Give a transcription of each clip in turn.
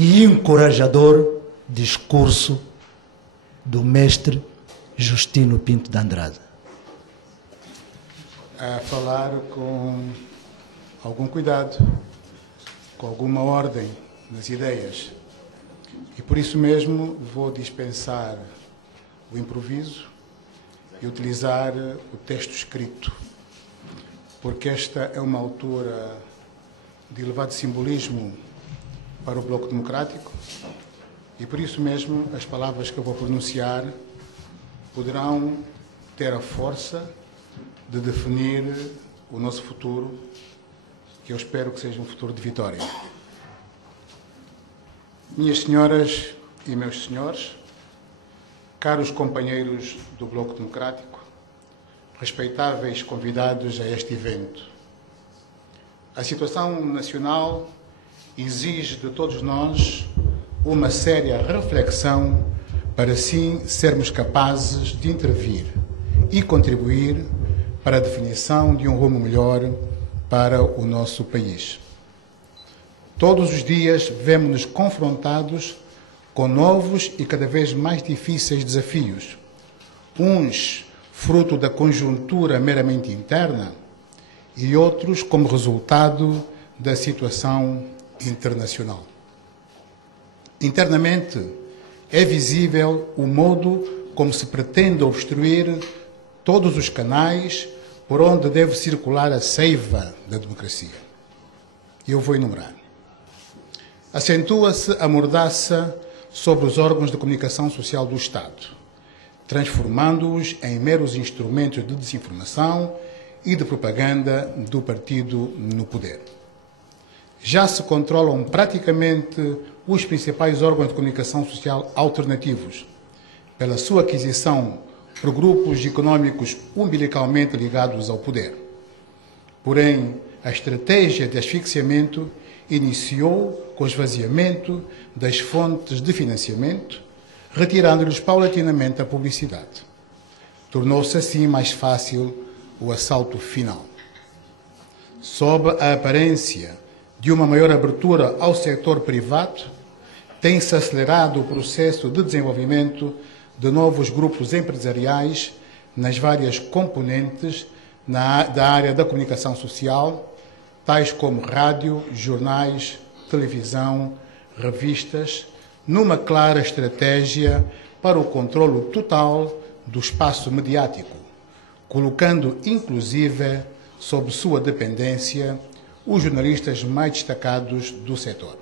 e encorajador discurso do mestre Justino Pinto de Andrade. A falar com algum cuidado, com alguma ordem nas ideias. E por isso mesmo vou dispensar o improviso e utilizar o texto escrito, porque esta é uma altura de elevado simbolismo para o Bloco Democrático e por isso mesmo as palavras que eu vou pronunciar poderão ter a força de definir o nosso futuro, que eu espero que seja um futuro de vitória. Minhas senhoras e meus senhores, caros companheiros do Bloco Democrático, respeitáveis convidados a este evento, a situação nacional exige de todos nós uma séria reflexão para assim sermos capazes de intervir e contribuir para a definição de um rumo melhor para o nosso país. Todos os dias vemos-nos confrontados com novos e cada vez mais difíceis desafios, uns fruto da conjuntura meramente interna e outros como resultado da situação internacional. Internamente, é visível o modo como se pretende obstruir todos os canais por onde deve circular a seiva da democracia. Eu vou enumerar. Acentua-se a mordaça sobre os órgãos de comunicação social do Estado, transformando-os em meros instrumentos de desinformação e de propaganda do partido no poder. Já se controlam praticamente os principais órgãos de comunicação social alternativos, pela sua aquisição por grupos económicos umbilicalmente ligados ao poder. Porém, a estratégia de asfixiamento iniciou com o esvaziamento das fontes de financiamento, retirando-lhes paulatinamente a publicidade. Tornou-se assim mais fácil o assalto final. Sob a aparência de uma maior abertura ao setor privado, tem-se acelerado o processo de desenvolvimento de novos grupos empresariais nas várias componentes da área da comunicação social, tais como rádio, jornais, televisão, revistas, numa clara estratégia para o controlo total do espaço mediático, colocando inclusive sob sua dependência os jornalistas mais destacados do setor.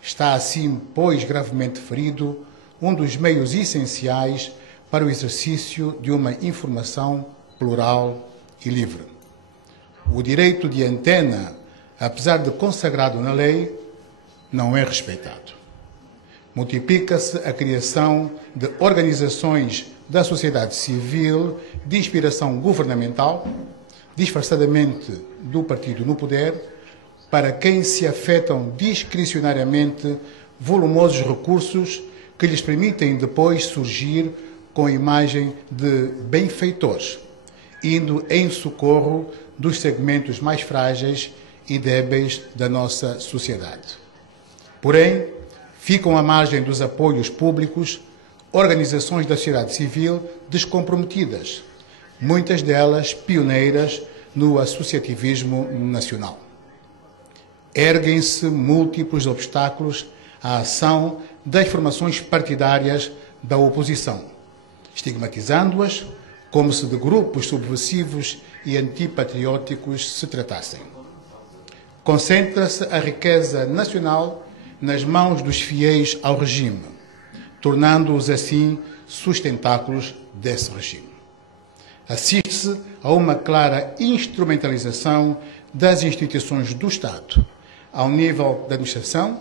Está assim, pois, gravemente ferido um dos meios essenciais para o exercício de uma informação plural e livre. O direito de antena, apesar de consagrado na lei, não é respeitado. Multiplica-se a criação de organizações da sociedade civil de inspiração governamental, disfarçadamente do partido no poder, para quem se afetam discricionariamente volumosos recursos que lhes permitem depois surgir com a imagem de benfeitores, indo em socorro dos segmentos mais frágeis e débeis da nossa sociedade. Porém, ficam à margem dos apoios públicos organizações da sociedade civil descomprometidas, muitas delas pioneiras no associativismo nacional. Erguem-se múltiplos obstáculos à ação das formações partidárias da oposição, estigmatizando-as como se de grupos subversivos e antipatrióticos se tratassem. Concentra-se a riqueza nacional nas mãos dos fiéis ao regime, tornando-os assim sustentáculos desse regime. Assiste-se a uma clara instrumentalização das instituições do Estado, ao nível da administração,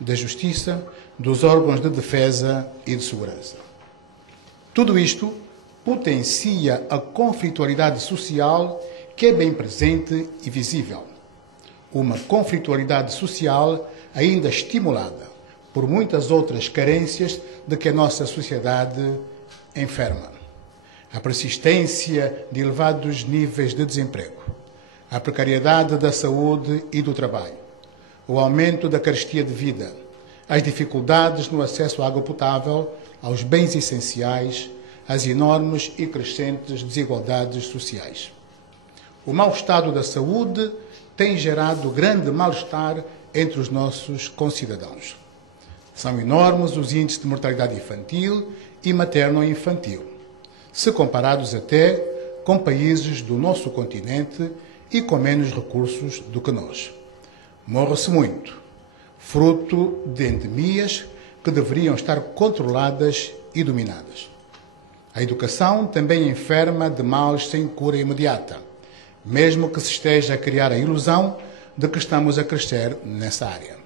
da justiça, dos órgãos de defesa e de segurança. Tudo isto potencia a conflitualidade social que é bem presente e visível. Uma conflitualidade social ainda estimulada por muitas outras carências de que a nossa sociedade enferma. A persistência de elevados níveis de desemprego, a precariedade da saúde e do trabalho, o aumento da carestia de vida, as dificuldades no acesso à água potável, aos bens essenciais, as enormes e crescentes desigualdades sociais. O mau estado da saúde tem gerado grande mal-estar entre os nossos concidadãos. São enormes os índices de mortalidade infantil e materno-infantil, se comparados até com países do nosso continente e com menos recursos do que nós. Morre-se muito, fruto de endemias que deveriam estar controladas e dominadas. A educação também enferma de males sem cura imediata, mesmo que se esteja a criar a ilusão de que estamos a crescer nessa área.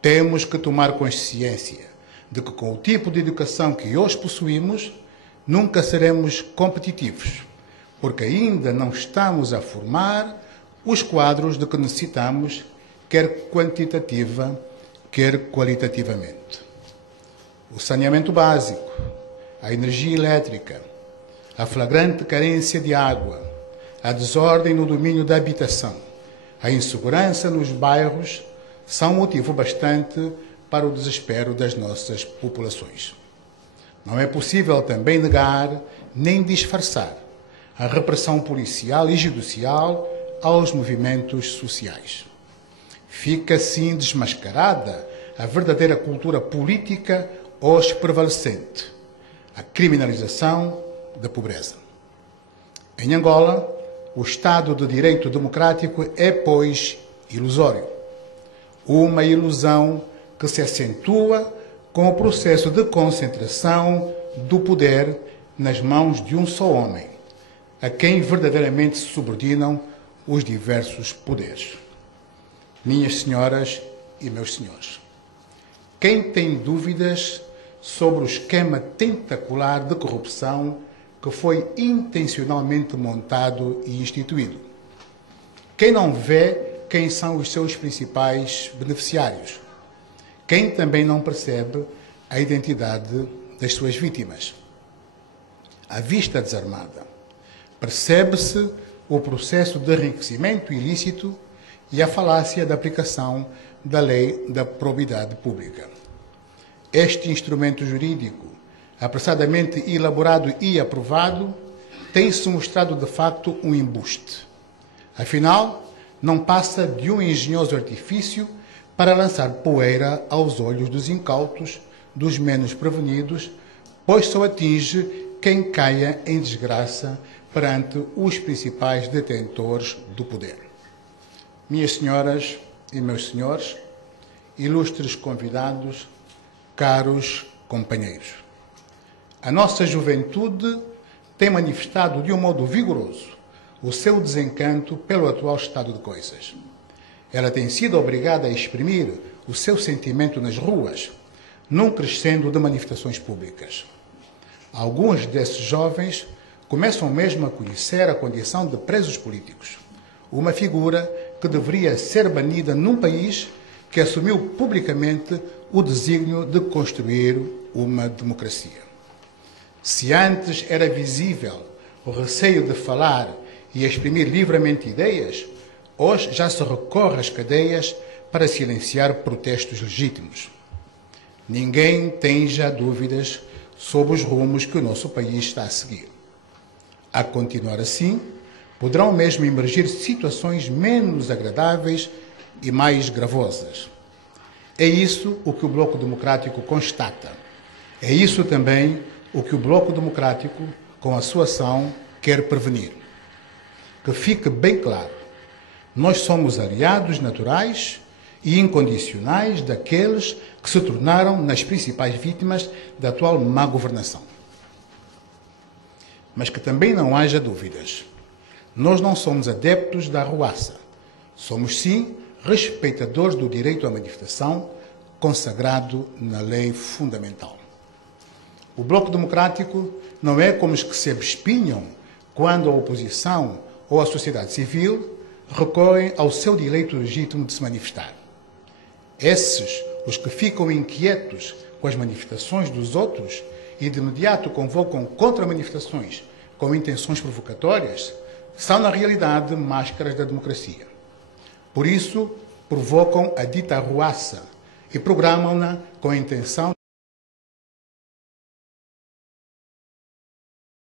Temos que tomar consciência de que, com o tipo de educação que hoje possuímos, nunca seremos competitivos, porque ainda não estamos a formar os quadros de que necessitamos, quer quantitativa, quer qualitativamente. O saneamento básico, a energia elétrica, a flagrante carência de água, a desordem no domínio da habitação, a insegurança nos bairros são motivo bastante para o desespero das nossas populações. Não é possível também negar nem disfarçar a repressão policial e judicial aos movimentos sociais. Fica assim desmascarada a verdadeira cultura política hoje prevalecente, a criminalização da pobreza. Em Angola, o Estado de Direito Democrático é, pois, ilusório. Uma ilusão que se acentua com o processo de concentração do poder nas mãos de um só homem, a quem verdadeiramente se subordinam os diversos poderes. Minhas senhoras e meus senhores, quem tem dúvidas sobre o esquema tentacular de corrupção que foi intencionalmente montado e instituído? Quem não vê quem são os seus principais beneficiários? Quem também não percebe a identidade das suas vítimas? À vista desarmada, percebe-se o processo de enriquecimento ilícito e a falácia da aplicação da lei da probidade pública. Este instrumento jurídico, apressadamente elaborado e aprovado, tem-se mostrado de facto um embuste. Afinal, não passa de um engenhoso artifício para lançar poeira aos olhos dos incautos, dos menos prevenidos, pois só atinge quem caia em desgraça perante os principais detentores do poder. Minhas senhoras e meus senhores, ilustres convidados, caros companheiros, a nossa juventude tem manifestado de um modo vigoroso o seu desencanto pelo atual estado de coisas. Ela tem sido obrigada a exprimir o seu sentimento nas ruas, num crescendo de manifestações públicas. Alguns desses jovens começam mesmo a conhecer a condição de presos políticos, uma figura que deveria ser banida num país que assumiu publicamente o desígnio de construir uma democracia. Se antes era visível o receio de falar e exprimir livremente ideias, hoje já se recorre às cadeias para silenciar protestos legítimos. Ninguém tem já dúvidas sobre os rumos que o nosso país está a seguir. A continuar assim, poderão mesmo emergir situações menos agradáveis e mais gravosas. É isso o que o Bloco Democrático constata. É isso também o que o Bloco Democrático, com a sua ação, quer prevenir. Que fique bem claro, nós somos aliados naturais e incondicionais daqueles que se tornaram nas principais vítimas da atual má governação. Mas que também não haja dúvidas. Nós não somos adeptos da arruaça. Somos, sim, respeitadores do direito à manifestação consagrado na lei fundamental. O Bloco Democrático não é como os que se abespinham quando a oposição ou a sociedade civil recorrem ao seu direito legítimo de se manifestar. Esses, os que ficam inquietos com as manifestações dos outros e de imediato convocam contra-manifestações com intenções provocatórias, são na realidade máscaras da democracia. Por isso, provocam a dita arruaça e programam-na com a intenção